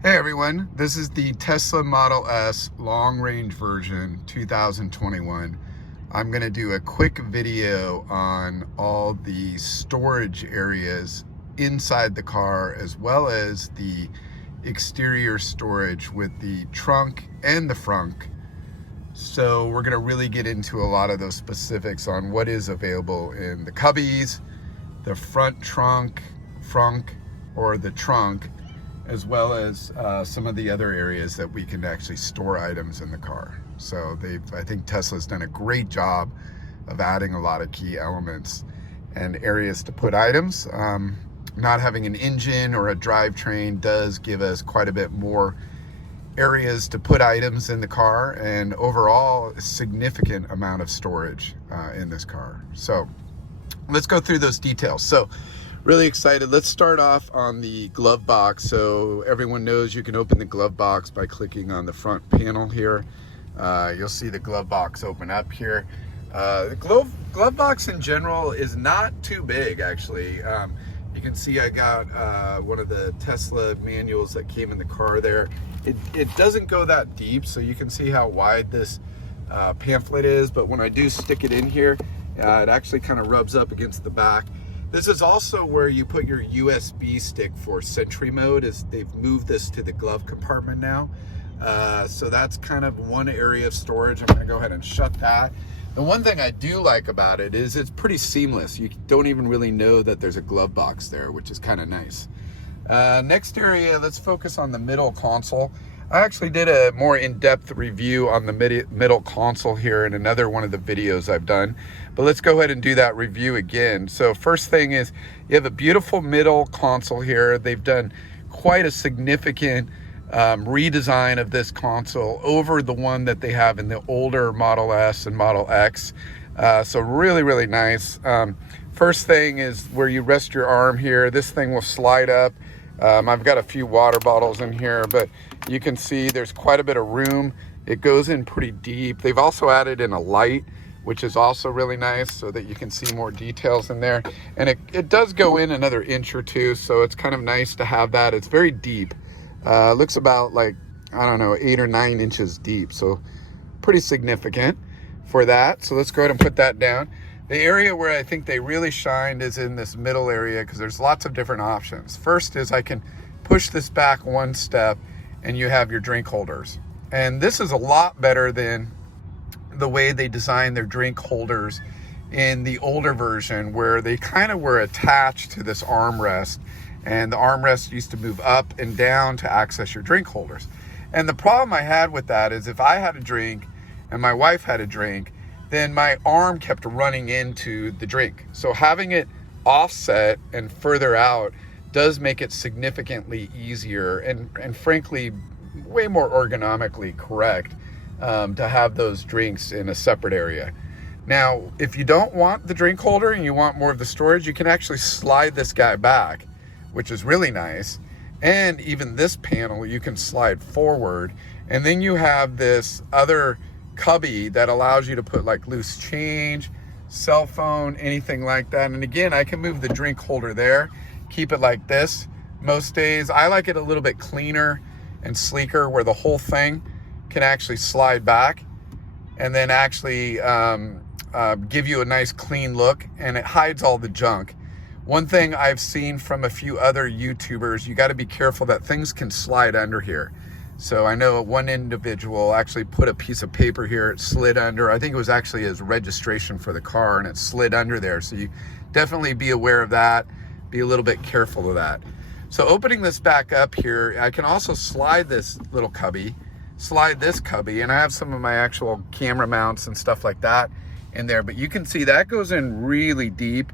Hey everyone, this is the Tesla Model S long range version 2021. I'm going to do a quick video on all the storage areas inside the car as well as the exterior storage with the trunk and the frunk. So we're going to really get into a lot of those specifics on what is available in the cubbies, the front trunk, frunk, or the trunk, as well as some of the other areas that we can actually store items in the car. So I think Tesla's done a great job of adding a lot of key elements and areas to put items. Not having an engine or a drivetrain does give us quite a bit more areas to put items in the car, and overall a significant amount of storage in this car. So let's go through those details. So really excited. Let's start off on the glove box. So everyone knows you can open the glove box by clicking on the front panel here. You'll see the glove box open up here. The glove box in general is not too big, actually. You can see I got one of the Tesla manuals that came in the car there. It doesn't go that deep, so you can see how wide this pamphlet is, but when I do stick it in here, it actually kind of rubs up against the back. This is also where you put your USB stick for Sentry mode, as they've moved this to the glove compartment now. So that's kind of one area of storage. I'm gonna go ahead and shut that. The one thing I do like about it is it's pretty seamless. You don't even really know that there's a glove box there, which is kind of nice. Next area, let's focus on the middle console. I actually did a more in-depth review on the middle console here in another one of the videos I've done, but let's go ahead and do that review again. So first thing is you have a beautiful middle console here. They've done quite a significant redesign of this console over the one that they have in the older Model S and Model X. So really, really nice. First thing is where you rest your arm here. This thing will slide up. I've got a few water bottles in here, but you can see there's quite a bit of room. It goes in pretty deep. They've also added in a light, which is also really nice, so that you can see more details in there. And it does go in another inch or two, so it's kind of nice to have that. It's very deep. Looks about like, I don't know, 8 or 9 inches deep, so pretty significant for that. So let's go ahead and put that down. The area where I think they really shined is in this middle area, because there's lots of different options. First is I can push this back one step and you have your drink holders. And this is a lot better than the way they designed their drink holders in the older version, where they kind of were attached to this armrest, and the armrest used to move up and down to access your drink holders. And the problem I had with that is if I had a drink and my wife had a drink, then my arm kept running into the drink. So having it offset and further out does make it significantly easier and frankly, way more ergonomically correct to have those drinks in a separate area. Now, if you don't want the drink holder and you want more of the storage, you can actually slide this guy back, which is really nice. And even this panel, you can slide forward. And then you have this other cubby that allows you to put like loose change, cell phone, anything like that. And again, I can move the drink holder there, keep it like this. Most days I like it a little bit cleaner and sleeker, where the whole thing can actually slide back and then actually give you a nice clean look, and it hides all the junk. One thing I've seen from a few other YouTubers, you got to be careful that things can slide under here. So I know one individual actually put a piece of paper here, it slid under. I think it was actually his registration for the car, and it slid under there. So you definitely be aware of that. Be a little bit careful of that. So opening this back up here, I can also slide this little cubby, slide this cubby, and I have some of my actual camera mounts and stuff like that in there. But you can see that goes in really deep,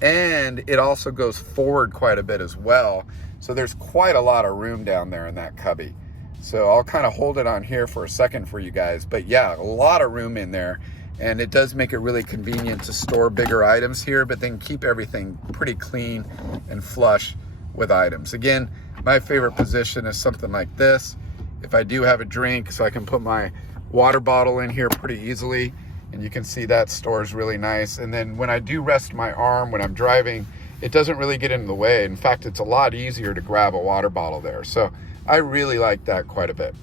and it also goes forward quite a bit as well. So there's quite a lot of room down there in that cubby. So I'll kind of hold it on here for a second for you guys. But yeah, a lot of room in there. And it does make it really convenient to store bigger items here, but then keep everything pretty clean and flush with items. Again, my favorite position is something like this. If I do have a drink, so I can put my water bottle in here pretty easily. And you can see that stores really nice. And then when I do rest my arm when I'm driving, it doesn't really get in the way. In fact, it's a lot easier to grab a water bottle there. So I really like that quite a bit.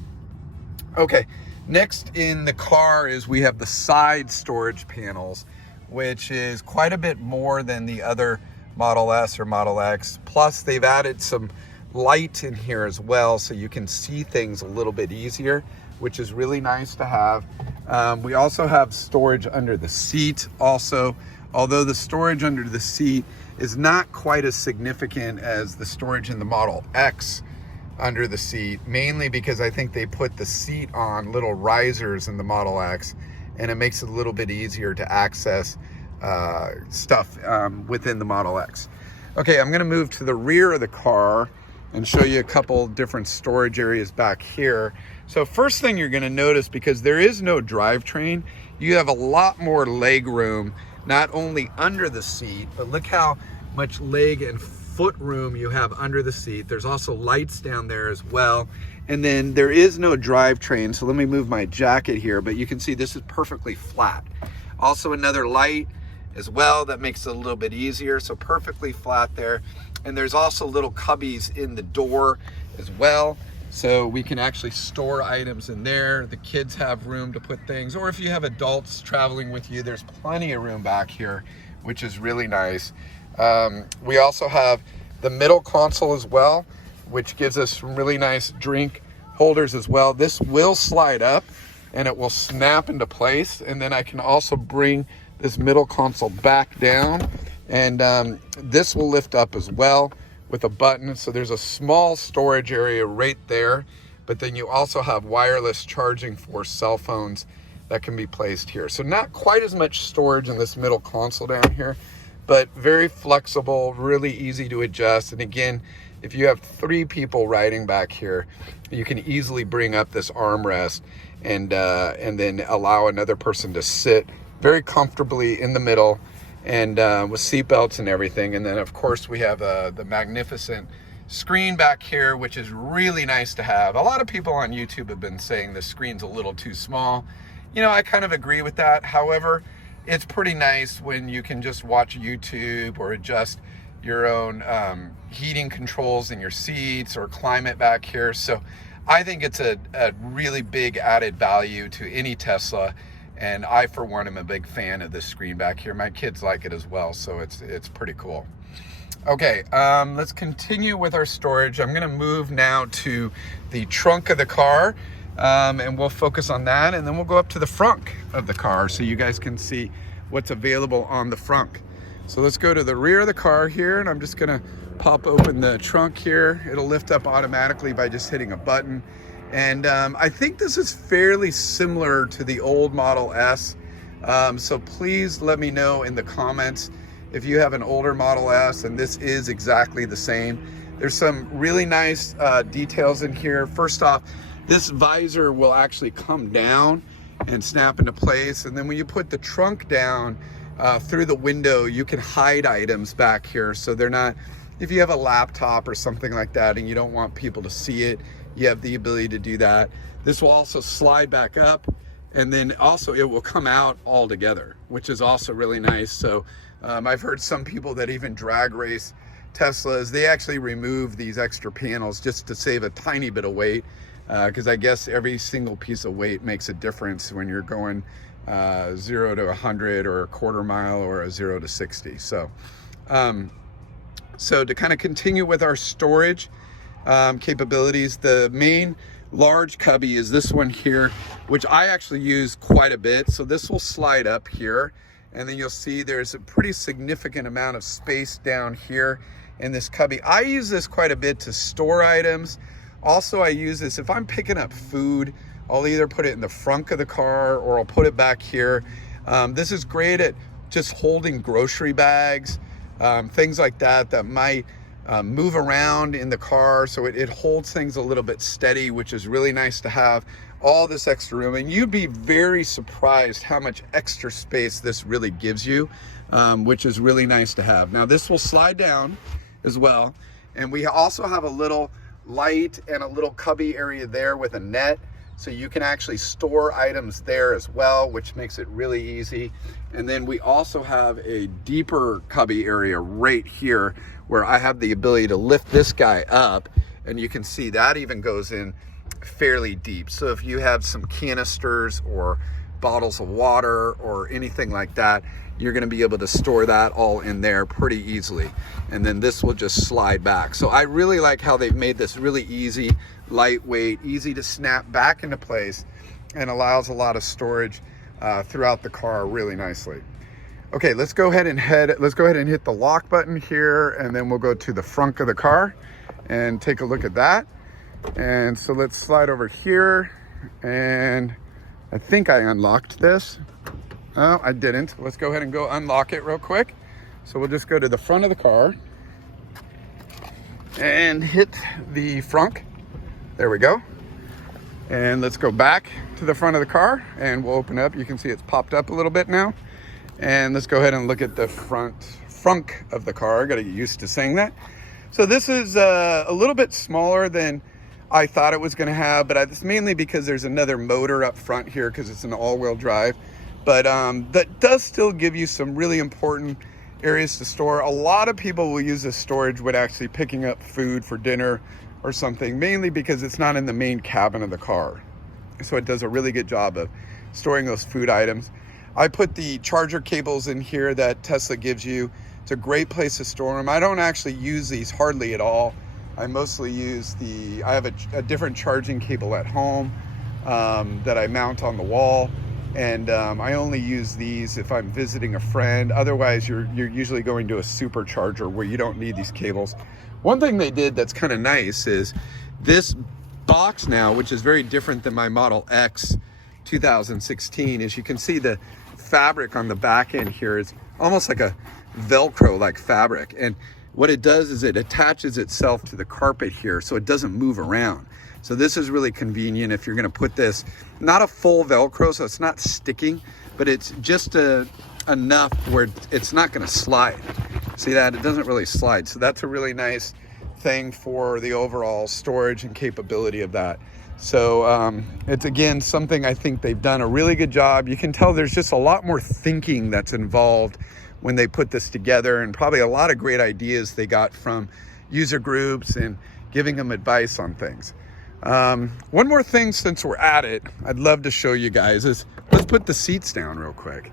Okay, next in the car is we have the side storage panels, which is quite a bit more than the other Model S or Model X. Plus they've added some light in here as well, so you can see things a little bit easier, which is really nice to have. We also have storage under the seat also, although the storage under the seat is not quite as significant as the storage in the Model X under the seat, mainly because I think they put the seat on little risers in the Model X, and it makes it a little bit easier to access stuff within the Model X. Okay, I'm gonna move to the rear of the car and show you a couple different storage areas back here. So first thing you're gonna notice, because there is no drivetrain, you have a lot more leg room, not only under the seat, but look how much leg and foot room you have under the seat. There's also lights down there as well. And then there is no drivetrain, so let me move my jacket here, but you can see this is perfectly flat. Also another light as well, that makes it a little bit easier, so perfectly flat there. And there's also little cubbies in the door as well, so we can actually store items in there. The kids have room to put things, or if you have adults traveling with you, there's plenty of room back here, which is really nice. We also have the middle console as well, which gives us some really nice drink holders as well. This will slide up and it will snap into place, and then I can also bring this middle console back down, and this will lift up as well with a button. So there's a small storage area right there, but then you also have wireless charging for cell phones that can be placed here. So not quite as much storage in this middle console down here, but very flexible, really easy to adjust. And again, if you have 3 people riding back here, you can easily bring up this armrest and then allow another person to sit very comfortably in the middle, and with seat belts and everything. And then of course we have the magnificent screen back here, which is really nice to have. A lot of people on YouTube have been saying the screen's a little too small. You know, I kind of agree with that. However, it's pretty nice when you can just watch YouTube or adjust your own heating controls in your seats or climate back here. So I think it's a really big added value to any Tesla. And I, for one, am a big fan of this screen back here. My kids like it as well, so it's pretty cool. Okay, let's continue with our storage. I'm gonna move now to the trunk of the car, and we'll focus on that, and then we'll go up to the frunk of the car so you guys can see what's available on the frunk. So let's go to the rear of the car here, and I'm just gonna pop open the trunk here. It'll lift up automatically by just hitting a button. And I think this is fairly similar to the old Model S. So please let me know in the comments if you have an older Model S and this is exactly the same. There's some really nice details in here. First off, this visor will actually come down and snap into place. And then when you put the trunk down through the window, you can hide items back here. So they're not, if you have a laptop or something like that and you don't want people to see it, you have the ability to do that. This will also slide back up, and then also it will come out all together, which is also really nice. So I've heard some people that even drag race Teslas, they actually remove these extra panels just to save a tiny bit of weight, because I guess every single piece of weight makes a difference when you're going 0 to 100 or a quarter mile or a 0 to 60. So to kind of continue with our storage capabilities, the main large cubby is this one here, which I actually use quite a bit. So this will slide up here, and then you'll see there's a pretty significant amount of space down here in this cubby. I use this quite a bit to store items. Also, I use this if I'm picking up food. I'll either put it in the front of the car or I'll put it back here. This is great at just holding grocery bags, things like that that might move around in the car, so it holds things a little bit steady, which is really nice to have all this extra room. And you'd be very surprised how much extra space this really gives you, which is really nice to have. Now this will slide down as well, and we also have a little light and a little cubby area there with a net, so you can actually store items there as well, which makes it really easy. And then we also have a deeper cubby area right here where I have the ability to lift this guy up And you can see that even goes in fairly deep. So if you have some canisters or bottles of water or anything like that, you're going to be able to store that all in there pretty easily. And then this will just slide back. So I really like how they've made this really easy, lightweight, easy to snap back into place, and allows a lot of storage throughout the car really nicely. Okay, let's go ahead and hit the lock button here, and then we'll go to the front of the car and take a look at that. And so let's slide over here, and I think I unlocked this. Oh, I didn't. Let's go ahead and go unlock it real quick. So we'll just go to the front of the car and hit the frunk. There we go. And let's go back to the front of the car, and we'll open up. You can see it's popped up a little bit now. And let's go ahead and look at the frunk of the car. I gotta get used to saying that. So this is a little bit smaller than I thought it was gonna have, but it's mainly because there's another motor up front here because it's an all-wheel drive. But that does still give you some really important areas to store. A lot of people will use this storage when actually picking up food for dinner or something, mainly because it's not in the main cabin of the car. So it does a really good job of storing those food items. I put the charger cables in here that Tesla gives you. It's a great place to store them. I don't actually use these hardly at all. I mostly use I have a different charging cable at home that I mount on the wall. And I only use these if I'm visiting a friend. Otherwise, you're usually going to a supercharger where you don't need these cables. One thing they did that's kind of nice is this box now, which is very different than my Model X 2016, is you can see the fabric on the back end here is almost like a Velcro like fabric. And what it does is it attaches itself to the carpet here so it doesn't move around. So this is really convenient if you're gonna put this, not a full Velcro, so it's not sticking, but it's just enough where it's not gonna slide. See that? It doesn't really slide. So that's a really nice thing for the overall storage and capability of that. So it's, again, something I think they've done a really good job. You can tell there's just a lot more thinking that's involved when they put this together, and probably a lot of great ideas they got from user groups and giving them advice on things. One more thing since we're at it, I'd love to show you guys is, let's put the seats down real quick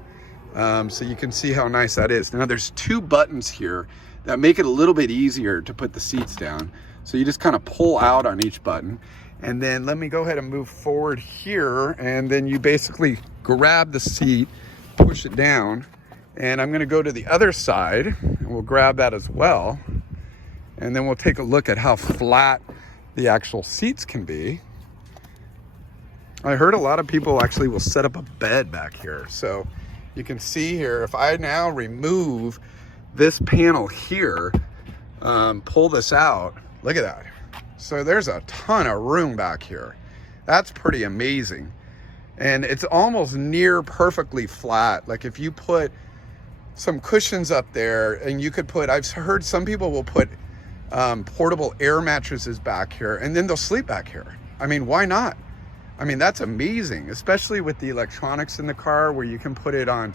so you can see how nice that is. Now there's two buttons here that make it a little bit easier to put the seats down. So you just kind of pull out on each button. And then let me go ahead and move forward here, and then you basically grab the seat, push it down, and I'm gonna go to the other side, and we'll grab that as well. And then we'll take a look at how flat the actual seats can be. I heard a lot of people actually will set up a bed back here. So you can see here, if I now remove this panel here, pull this out, look at that. So there's a ton of room back here. That's pretty amazing. And it's almost near perfectly flat. Like if you put some cushions up there, and you could put, I've heard some people will put portable air mattresses back here, and then they'll sleep back here. I mean, why not? I mean, that's amazing, especially with the electronics in the car where you can put it on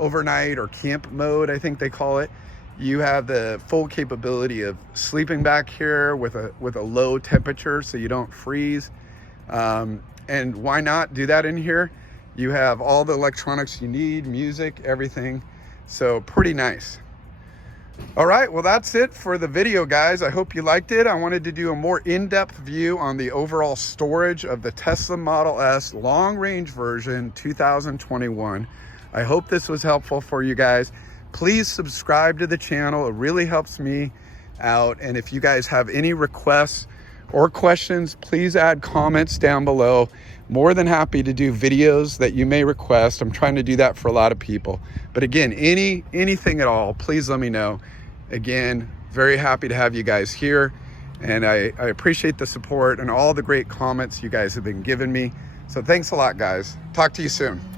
overnight or camp mode, I think they call it. You have the full capability of sleeping back here with a low temperature so you don't freeze. And why not do that in here? You have all the electronics you need, music, everything. So pretty nice. All right, well, that's it for the video, guys. I hope you liked it. I wanted to do a more in-depth view on the overall storage of the Tesla Model S long-range version 2021. I hope this was helpful for you guys. Please subscribe to the channel. It really helps me out. And if you guys have any requests or questions, please add comments down below. More than happy to do videos that you may request. I'm trying to do that for a lot of people. But again, anything at all, please let me know. Again, very happy to have you guys here. And I appreciate the support and all the great comments you guys have been giving me. So thanks a lot, guys. Talk to you soon.